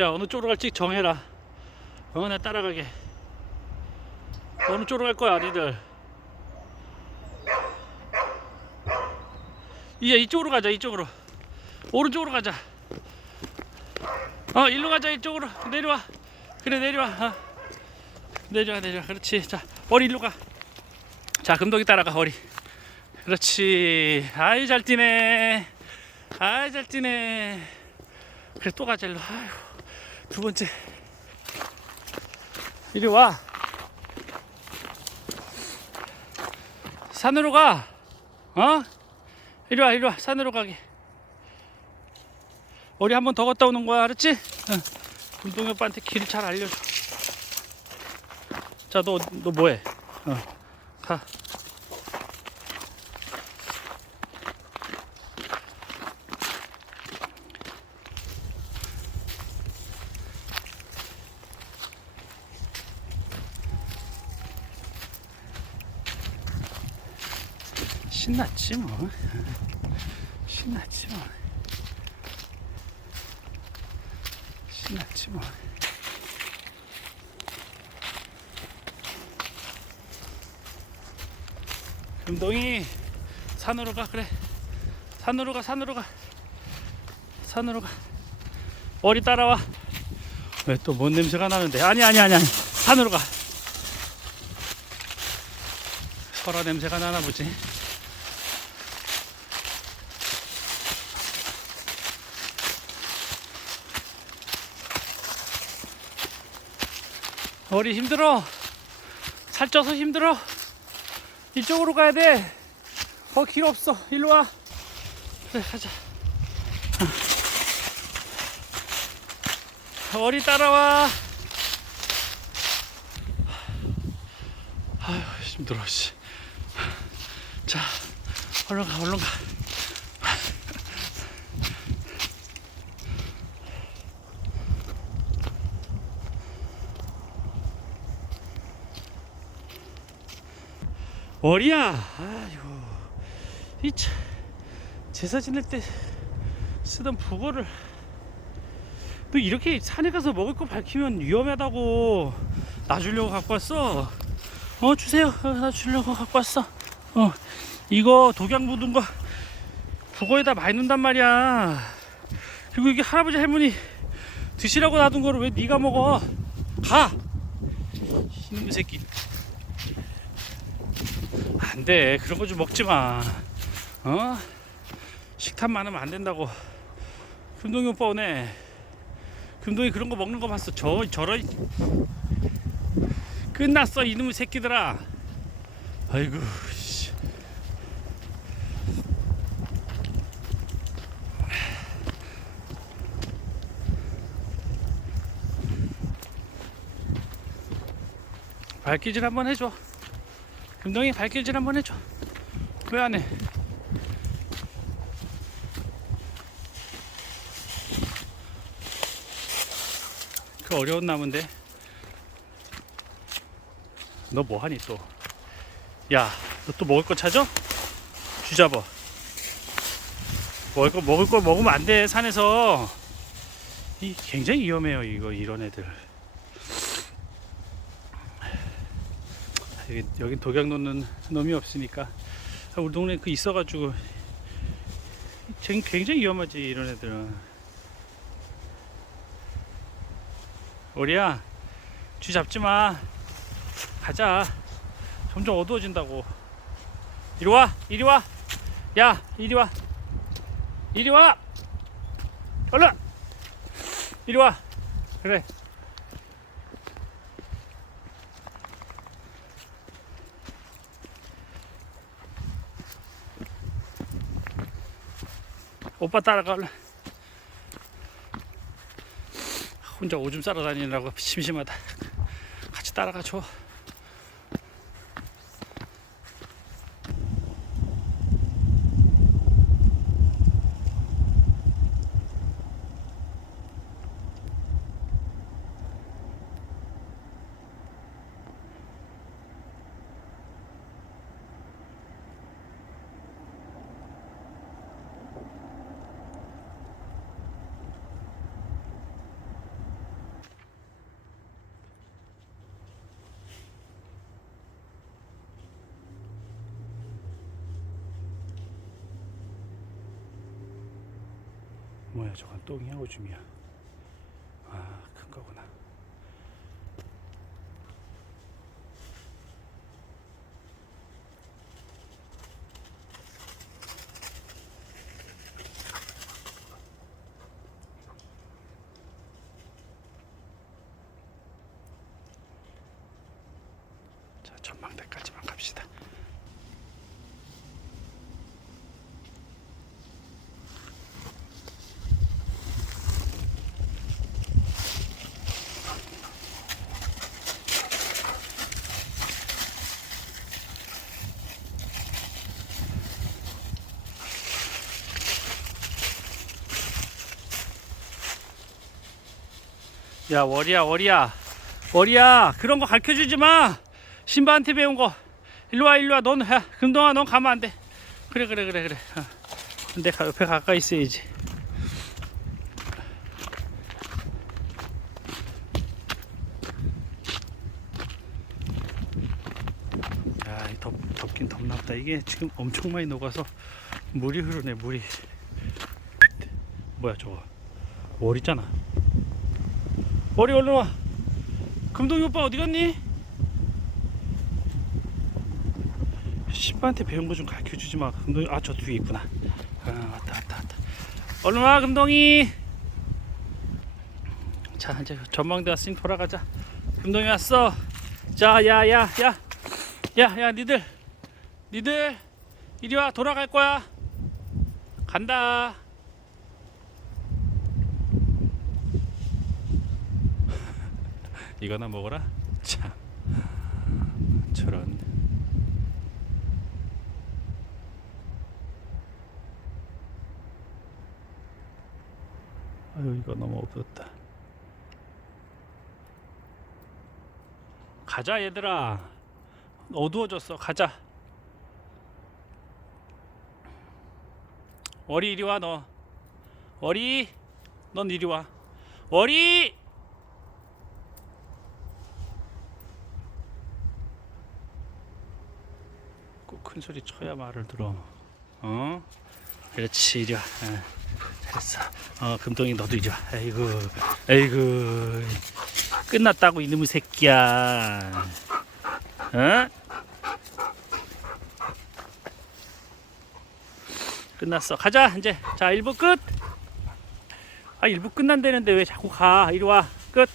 야 어느 쪽으로 갈지 정해라. 어, 나 따라가게. 어느 쪽으로 갈 거야 니들? 이제 이쪽으로 가자 이쪽으로. 오른쪽으로 가자. 어 일로 가자 이쪽으로. 내려와. 그래 내려와. 어. 내려와 내려와. 그렇지. 자 어리 일로 가자 금동이 따라가 어리. 그렇지. 아이 잘 뛰네. 아이 잘 뛰네. 그래 또 가자 일로. 아휴 두 번째 이리 와 산으로 가 어? 이리 와 이리 와 산으로 가게 우리 한 번더 걷다 오는 거야 알았지? 응. 금동이 오빠한테 길잘 알려줘 자 너 너 뭐해 어. 가 신났지 뭐. 신났지 뭐. 신났지 뭐. 금동이 산으로 가 그래. 산으로 가 산으로 가. 산으로 가. 머리 따라와. 왜 또 뭔 냄새가 나는데? 아니 아니 아니 아니. 산으로 가. 설화 냄새가 나나 보지 머리 힘들어 살쪄서 힘들어 이쪽으로 가야 돼. 어, 길 없어. 일로 와. 그래, 가자. 어. 어리 따라와. 아휴, 힘들어, 씨. 자, 얼른 가, 얼른 가. 어리야. 아이고. 이 차, 제사 지낼 때 쓰던 북어를 너 이렇게 산에 가서 먹을 거 밝히면 위험하다고 놔주려고 갖고 왔어. 어 주세요. 어, 나 주려고 갖고 왔어. 어 이거 독약 묻은 거 북어에다 많이 넣는단 말이야. 그리고 이게 할아버지 할머니 드시라고 놔둔 거를 왜 네가 먹어? 가. 이놈의 새끼. 안 돼. 그런 거 좀 먹지 마. 어? 식탐 많으면 안 된다고. 금동이 오빠 오네. 금동이 그런 거 먹는 거 봤어. 저, 저런. 끝났어, 이놈의 새끼들아. 아이고, 씨. 발기질 한번 해줘. 금동이 발길질 한번 해줘. 왜 안 해? 그 어려운 나무인데. 너 뭐하니 또? 야, 너 또 먹을 거 찾아? 쥐잡아. 먹을 거 먹을 거 먹으면 안 돼. 산에서. 이 굉장히 위험해요. 이거 이런 애들. 여기 여긴 독약 놓는 놈이 없으니까. 아, 우리 동네 그 있어가지고 쟁- 굉장히 위험하지 이런 애들은. 오리야 쥐 잡지 마. 가자. 점점 어두워진다고. 이리 와 이리 와 야 이리 와. 이리 와. 얼른. 이리 와. 그래 오빠 얼른 혼자 오줌 싸러 다니느라고 심심하다. 같이 따라가 줘 뭐야 저건 똥이야 오줌이야? 아 큰 거구나. 자 전망대까지만 갑시다 야 월이야 월이야 월이야 그런 거 가르쳐 주지 마 신바한테 배운 거 일로 와 일로 와 넌 야, 금동아 넌 가면 안 돼 그래 그래 그래 그래 어. 근데 가- 옆에 가까이 있어야지 야, 이 덥, 덥긴 덥나보다. 이게 지금 엄청 많이 녹아서 물이 흐르네, 물이. 뭐야, 저거. 월 있잖아. 월이 얼른 와. 금동이 오빠 어디 갔니? 신바한테 배운 거 좀 가르쳐 주지 마. 금동이, 아, 저 뒤에 있구나. 아, 왔다, 왔다, 왔다. 얼른 와, 금동이. 자, 이제 전망대 왔으니 돌아가자. 금동이 왔어. 자, 야, 야, 야. 야, 야, 니들, 니들, 이리 와, 돌아갈 거야. 간다. 이거나 먹어라. 참, 저런. 아유, 이거 너무 없었다. 가자, 얘들아. 어두워졌어. 가자. 월이 이리 와 너. 월이 넌 이리 와. 월이 큰 소리 쳐야 말을 들어. 어? 그렇지 이리 와. 어, 잘했어. 어 금동이 너도 이리 와. 아이고 아이고 끝났다고 이놈의 새끼야. 어? 끝났어. 가자 이제. 자 1부 끝. 아 1부 끝난다는데 왜 자꾸 가? 이리 와. 끝.